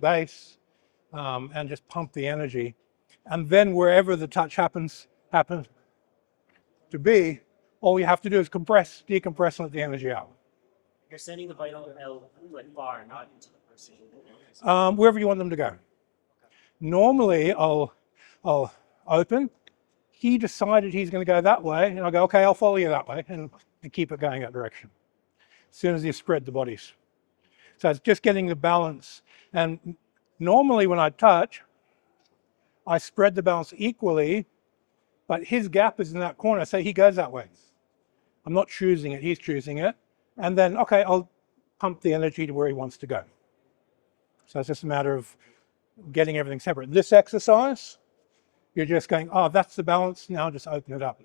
base, and just pump the energy. And then wherever the touch happens to be, all you have to do is compress, decompress, and let the energy out. You're sending the vital L like far, not into the person. Wherever you want them to go. Normally, I'll open. He decided he's going to go that way, and I'll go, okay, I'll follow you that way, and keep it going that direction. As soon as you spread the bodies. So it's just getting the balance. And normally when I touch, I spread the balance equally, but his gap is in that corner, so he goes that way. I'm not choosing it, he's choosing it. And then, okay, I'll pump the energy to where he wants to go. So it's just a matter of getting everything separate. This exercise, you're just going, oh, that's the balance, now just open it up.